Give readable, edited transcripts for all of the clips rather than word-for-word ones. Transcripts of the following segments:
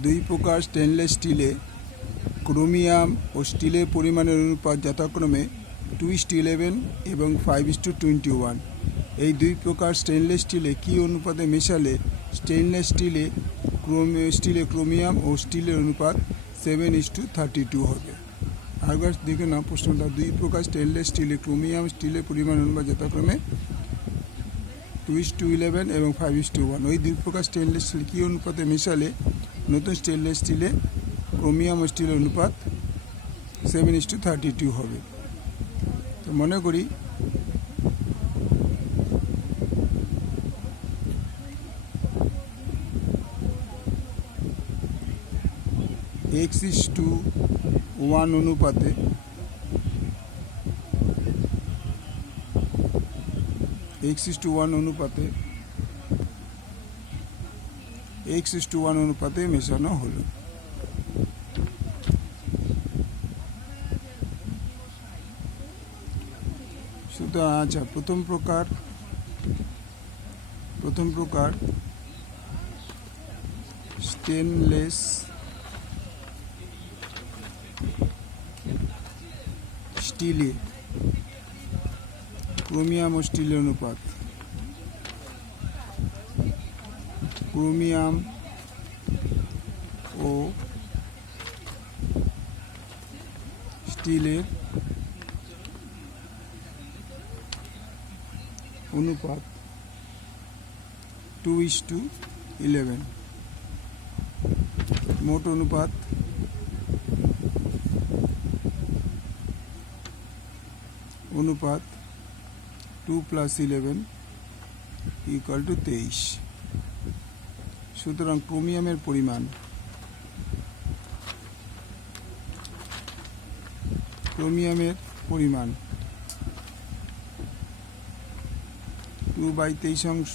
দুই প্রকার stainless স্টিলে chromium ও স্টিলের পরিমাণের অনুপাত যথাক্রমে 2:11 এবং 5:21। এই দুই প্রকার স্টেনলেস স্টিলে কী অনুপাতে মেশালে স্টেনলেস স্টিলে ক্রোমিয়াম ও স্টিলের অনুপাত 7:32 হবে? আরেকবার দেখে না প্রশ্নটা। দুই প্রকার স্টেনলেস স্টিলে ক্রোমিয়াম স্টিলের পরিমাণ অনুপাত যথাক্রমে 2:11 এবং 5:1। ওই দুই প্রকার স্টেনলেস স্টিল কী অনুপাতে মেশালে নতুন স্টেনলেস স্টিলে ক্রোমিয়াম ও স্টিলের অনুপাত 7:32 হবে? তো মনে করি x:1 অনুপাতে মেশানো হলো। সুতরাং আচ্ছা, প্রথম প্রকার স্টেনলেস স্টিলে ক্রোমিয়াম ও স্টিলের অনুপাত। ক্রোমিয়াম ও স্টিলের অনুপাত 2:11। মোট অনুপাত অনুপাত 2 + 11 = 23। সুতরাং ক্রোমিয়ামের পরিমাণ 2/23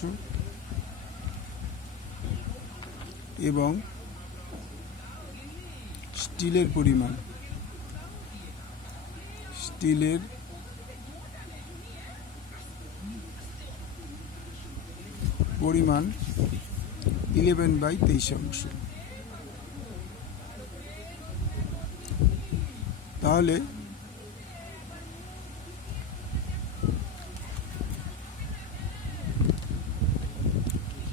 এবং স্টিলের পরিমাণ 11/23। তাহলে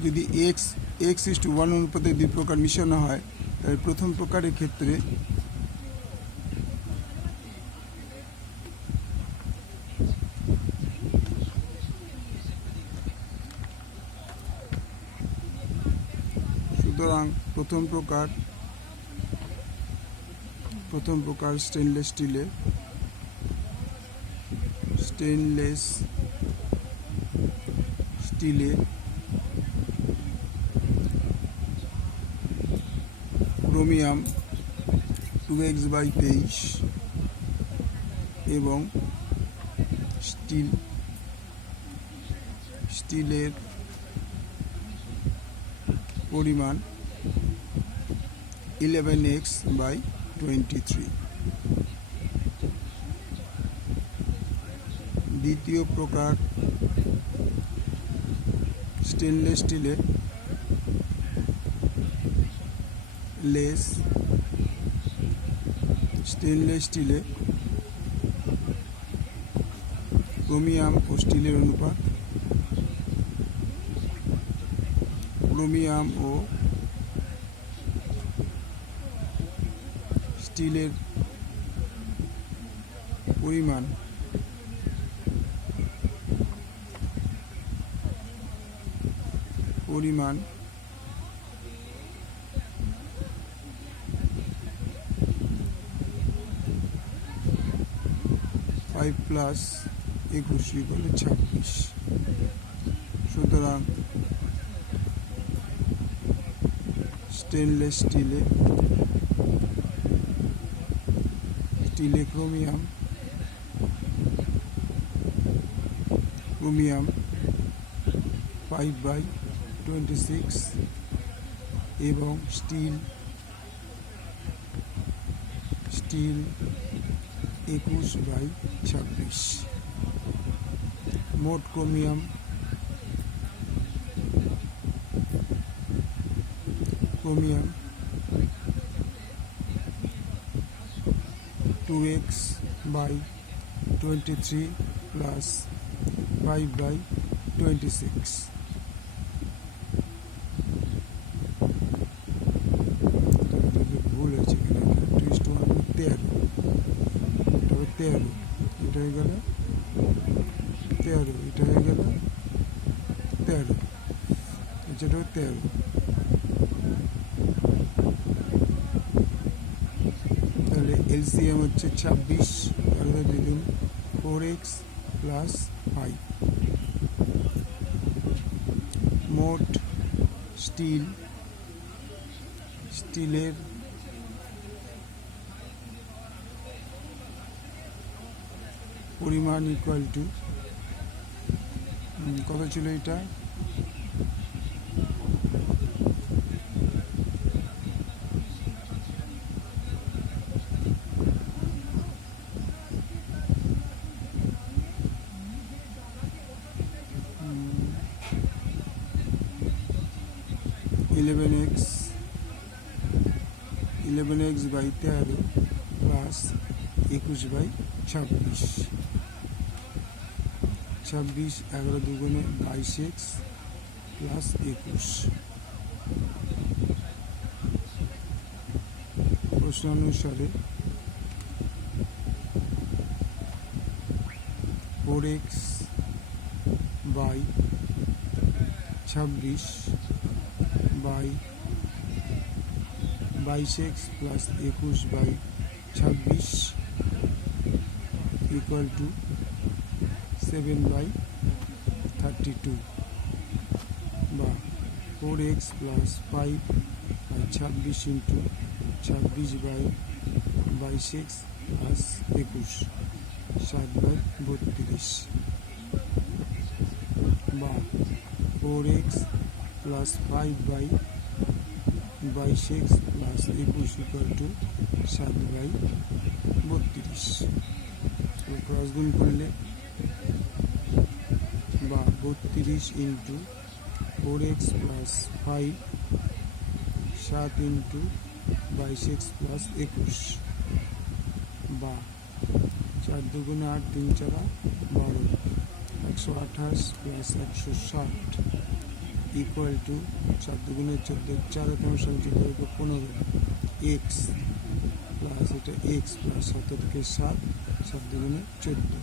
যদি x:1 অনুপাতে দুই প্রকার মিশানো হয়, তাহলে প্রথম প্রকারের ক্ষেত্রে সুতরাং প্রথম প্রকার স্টেনলেস স্টিলে ক্রোমিয়াম 2x/23 এবং স্টিলের পরিমাণ 11x/23। দ্বিতীয় প্রকার স্টেনলেস স্টিলে ক্রোমিয়াম ও স্টিলের অনুপাত ক্রোমিয়াম ও স্টিলের পরিমাণ 5 + 21 = 26। সুতরাং স্টেনলেস স্টিলে ক্রোমিয়াম 5/26 এবং স্টিল 21/26। মোট chromium 2x by 23 plus 5 by 26. ভুল হয়েছে এখানে, 2:1 13, এটা হবে 13, এটা হয়ে গেল 13, এটা হয়ে গেল 13, যেটা হবে 13। তাহলে এলসিএম হচ্ছে 26, 4x প্লাস 5। মোট স্টিলের পরিমাণ ইকুয়াল টু কত ছিল এটা, 11x বাই 13 প্লাস 21 বাই 26, 11 দুগুণে 22x প্লাস 21। প্রশ্ন অনুসারে 4x by 26 by 22x plus 21 by 26 equal to 7 by 32, বা 4x plus 5 by 26 into 26 by 22x plus 21, 7 by 32, বা 4x plus 5 by 22x plus 21 equal to 7 by 32। Cross গুণ করলে, বা 32 into 4x plus 5, 7 into 22x plus 21, বা 4 দুগুণে 8, 3 4 12, 128 plus 160 equal to 4 দুগুণে 14, 4 সংখ্যা 15, x plus এটা x প্লাস 7 থেকে 7, 7 দুগুণে 14,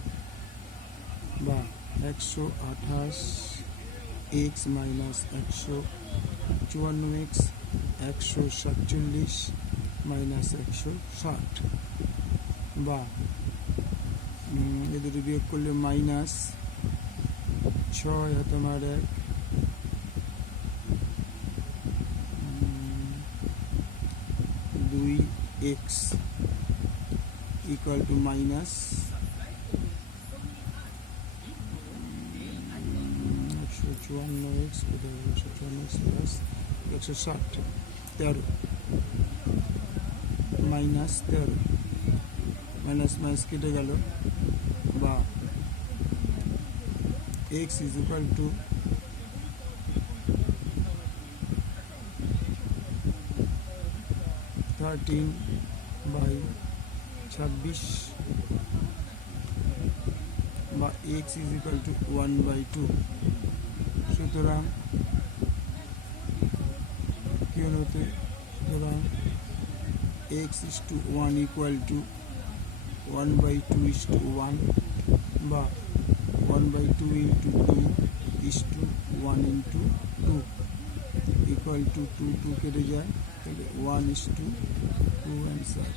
বা 128 x মাইনাস 154x 147 মাইনাস 160, বা এ দুটো বিয়োগ করলে মাইনাস 6 হাতে মার 1, 2x equal to minus 154x plus 160, 13 minus 13, minus minus কেটে গেল, বা x is equal to 13 by 26, বা x ইজ ইকুয়াল টু 1/2। সুতরাং কি হতে, সুতরাং x is to 1 equal to 1/2 is to 1, বা 1/2 into 2 is to 1 into 2 equal to 2 কেটে যায়, তাহলে 1 is to 2 অ্যান্সার।